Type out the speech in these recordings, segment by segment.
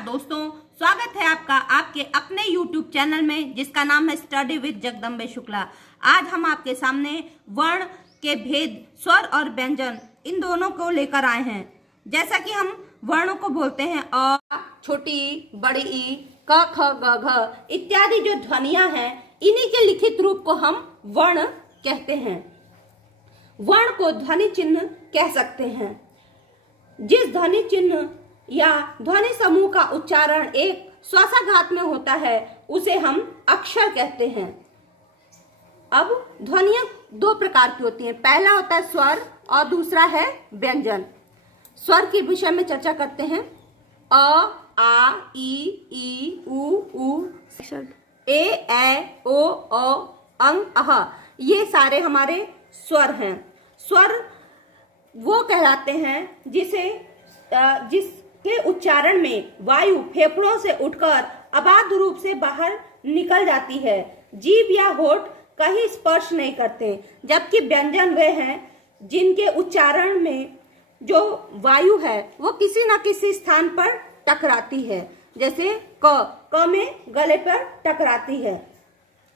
दोस्तों, स्वागत है आपका आपके अपने YouTube चैनल में जिसका नाम है स्टडी विद जगदम्बे शुक्ला। आज हम आपके सामने वर्ण के भेद, स्वर और व्यंजन इन दोनों को लेकर आए हैं। जैसा कि हम वर्णों को बोलते हैं अ, छोटी ई, बड़ी ई, क, ख, ग, घ इत्यादि जो ध्वनियां हैं, इन्हीं के लिखित रूप को हम वर्ण कहते हैं। वर्ण को ध्वनि चिन्ह कह सकते हैं। जिस ध्वनि चिन्ह या ध्वनि समूह का उच्चारण एक श्वासाघात में होता है उसे हम अक्षर कहते हैं। अब ध्वनियां दो प्रकार की होती हैं। पहला होता है स्वर और दूसरा है व्यंजन। स्वर के विषय में चर्चा करते हैं। अ, आ, ई, उ, ए, ओ, अंग, अह, ये सारे हमारे स्वर हैं। स्वर वो कहलाते हैं जिसके उच्चारण में वायु फेफड़ों से उठकर अबाध रूप से बाहर निकल जाती है। जीभ या होठ कहीं स्पर्श नहीं करते, जबकि व्यंजन वे हैं जिनके उच्चारण में जो वायु है वो किसी न किसी स्थान पर टकराती है। जैसे क में गले पर टकराती है।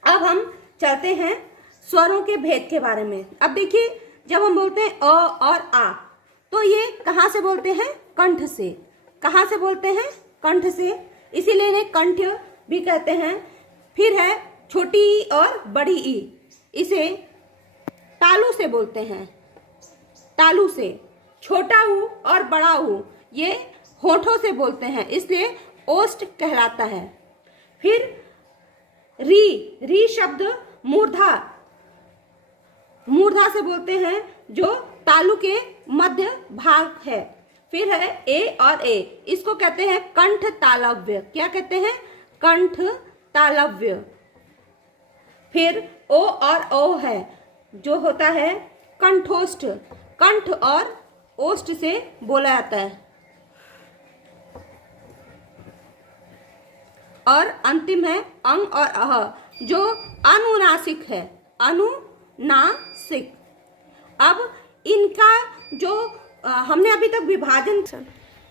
अब हम चलते हैं स्वरों के भेद के बारे में। अब देखिए, जब हम बोलते हैं अ और आ, तो ये कहाँ से बोलते हैं? कंठ से। कहाँ से बोलते हैं? कंठ से, इसीलिए इन्हें कंठ भी कहते हैं। फिर है छोटी ई और बड़ी ई, इसे तालू से बोलते हैं। तालू से। छोटा ऊ और बड़ा ऊ ये होठों से बोलते हैं, इसलिए ओष्ठ कहलाता है। फिर री शब्द मूर्धा से बोलते हैं, जो तालु के मध्य भाग है। फिर है ए और ए, इसको कहते हैं कंठ तालव्य। क्या कहते हैं? कंठ तालव्य। फिर ओ और ओ है, जो होता है कंठोष्ठ। कंठ और ओष्ठ से बोला जाता है। और अंतिम है अंग और अह, जो अनुनासिक है। अनुनासिक। अब इनका जो हमने अभी तक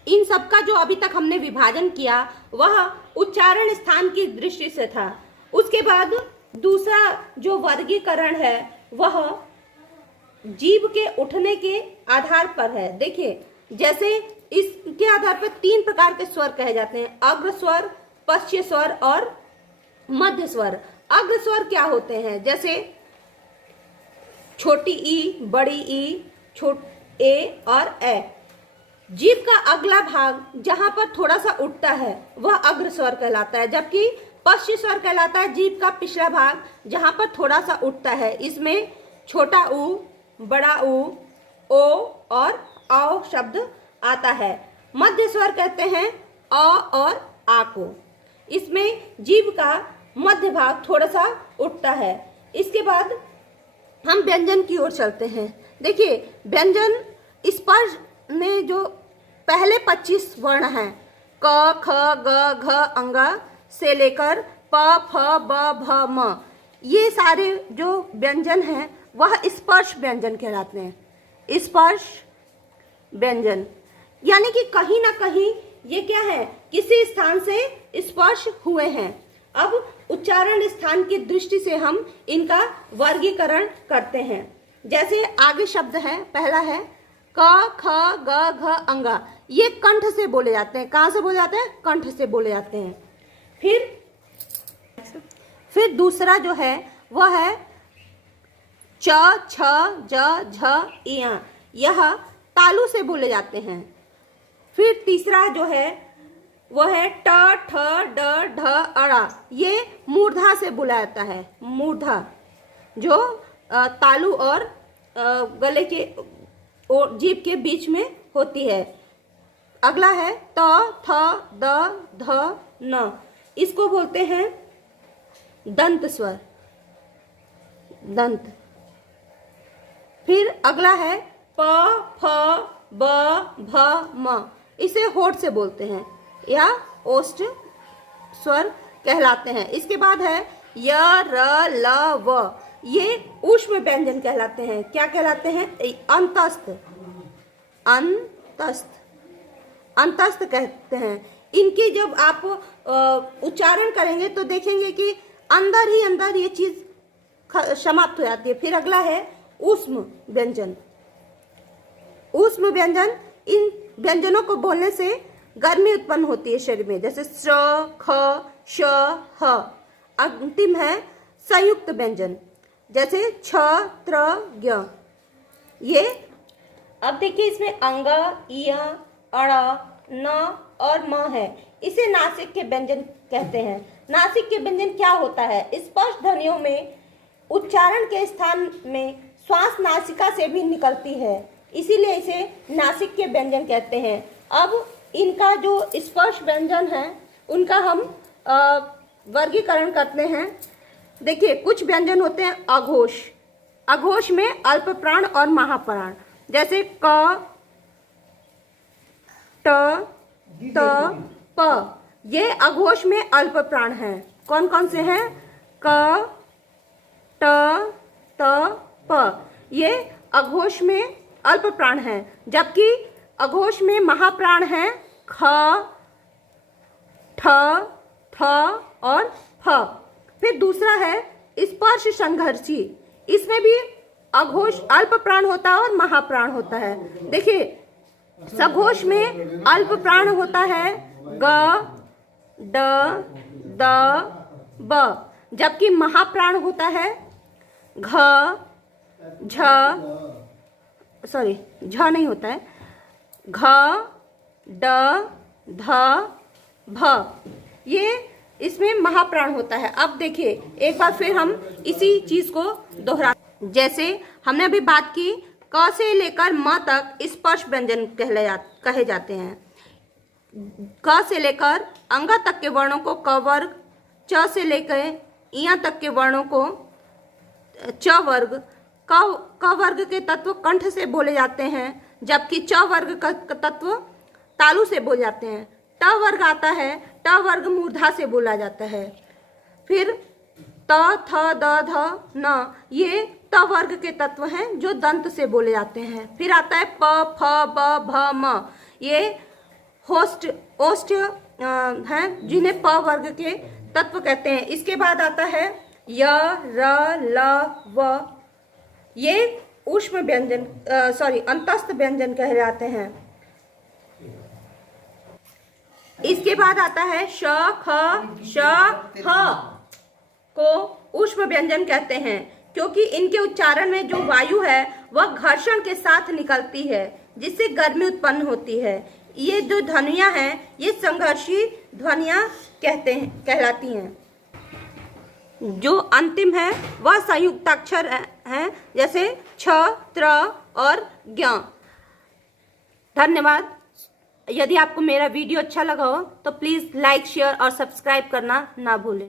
इन सब का जो अभी तक हमने विभाजन किया वह उच्चारण स्थान की दृष्टि से था। उसके बाद दूसरा जो वर्गीकरण है वह जीभ के उठने के आधार पर है। देखिए, जैसे इसके आधार पर तीन प्रकार के स्वर कहे जाते हैं: अग्र स्वर, पश्च स्वर और मध्य स्वर। अग्र स्वर क्या होते हैं? जैसे छोटी ई, बड़ी ई, ए और ए। जीभ का अगला भाग जहां पर थोड़ा सा उठता है वह अग्र स्वर कहलाता है, जबकि पश्च स्वर कहलाता है जीभ का पिछला भाग जहां पर थोड़ा सा उठता है। इसमें छोटा ऊ, बड़ा ऊ, ओ और औ शब्द आता है। मध्य स्वर कहते हैं अ और आ को। इसमें जीभ का मध्य भाग थोड़ा सा उठता है। इसके बाद हम व्यंजन की ओर चलते हैं। देखिए, व्यंजन स्पर्श में जो पहले 25 वर्ण हैं, क, ख, ग, घ, अंग से लेकर प, फ, ब, भ, म, ये सारे जो व्यंजन हैं वह स्पर्श व्यंजन कहलाते हैं। स्पर्श व्यंजन यानी कि कहीं ना कहीं ये क्या है, किसी स्थान से स्पर्श हुए हैं। अब उच्चारण स्थान की दृष्टि से हम इनका वर्गीकरण करते हैं। जैसे आगे शब्द है, पहला है क, ख, ग, घ, अंग, ये कंठ से बोले जाते हैं। कहाँ से बोले जाते हैं? कंठ से बोले जाते हैं। फिर दूसरा जो है वह है च, छ, ज, झ, इया, यह तालु से बोले जाते हैं। फिर तीसरा जो है वह है ट, ठ, ड, ढ, अड़ा, ये मूर्धा से बोला जाता है। मूर्धा जो तालु और गले के और जीभ के बीच में होती है। अगला है त, थ, द, ध, न, इसको बोलते हैं दंत स्वर। दंत। फिर अगला है प, फ, ब, भ, म, इसे होठ से बोलते हैं या ओष्ठ स्वर कहलाते हैं। इसके बाद है य, र, ल, व, ये ऊष्म व्यंजन कहलाते हैं। क्या कहलाते हैं? अंतस्थ। अंतस्थ कहते हैं। इनकी जब आप उच्चारण करेंगे तो देखेंगे कि अंदर ही अंदर ये चीज समाप्त हो जाती है। फिर अगला है ऊष्म व्यंजन। ऊष्म व्यंजन, इन व्यंजनों को बोलने से गर्मी उत्पन्न होती है शरीर में, जैसे स, ख, श, ह। अंतिम है संयुक्त व्यंजन, जैसे छ, त्र, ज्ञ। ये अब देखिए इसमें अंग, इय, अण, न और म है। इसे नासिक के व्यंजन कहते हैं। नासिक के व्यंजन क्या होता है? स्पष्ट ध्वनियों में उच्चारण के स्थान में श्वास नासिका से भी निकलती है, इसीलिए इसे नासिक के व्यंजन कहते हैं। अब इनका जो स्पर्श व्यंजन है उनका हम वर्गीकरण करते हैं। देखिए कुछ व्यंजन होते हैं अघोष। अघोष में अल्प प्राण और महाप्राण, जैसे क, ट, त, प। ये अघोष में अल्प प्राण हैं। कौन कौन से हैं? क, ट, त, प। ये अघोष में अल्प प्राण हैं, जबकि अघोष में महाप्राण हैं ख, ठ, थ और फ। फिर दूसरा है स्पर्श संघर्षी। इसमें भी अघोष अल्प प्राण होता है और महाप्राण होता है। देखिए सघोष में अल्प प्राण होता है ग, ड, द, ब, जबकि महाप्राण होता है घ, झ, सॉरी झ नहीं होता है, घ, ड, ध, भ। ये इसमें महाप्राण होता है। अब देखिए एक बार फिर हम इसी चीज को दोहरा, जैसे हमने अभी बात की क से लेकर म तक स्पर्श व्यंजन कहे जाते हैं। क से लेकर अंग तक के वर्णों को क वर्ग, च से लेकर इया तक के वर्णों को च वर्ग। क वर्ग के तत्व कंठ से बोले जाते हैं, जबकि च वर्ग का तत्व तालु से बोले जाते हैं। ट वर्ग आता है, ट वर्ग मूर्धा से बोला जाता है। फिर त, थ, द, ध, न, ये त वर्ग के तत्व हैं जो दंत से बोले जाते हैं। फिर आता है प, फ, ब, भ, म, ये होस्ट ओष्ठ हैं जिन्हें प वर्ग के तत्व कहते हैं। इसके बाद आता है य, र, ल, व, ये ऊष्म व्यंजन अंतस्थ व्यंजन कहे जाते हैं। इसके बाद आता है श, ख, श, ह को ऊष्म व्यंजन कहते हैं, क्योंकि इनके उच्चारण में जो वायु है वह घर्षण के साथ निकलती है, जिससे गर्मी उत्पन्न होती है। ये जो ध्वनियां हैं ये संघर्षी ध्वनियां कहलाती हैं। जो अंतिम है वह संयुक्ताक्षर हैं, जैसे छ, त्र और ज्ञ। धन्यवाद। यदि आपको मेरा वीडियो अच्छा लगा हो तो प्लीज़ लाइक, शेयर और सब्सक्राइब करना ना भूलें।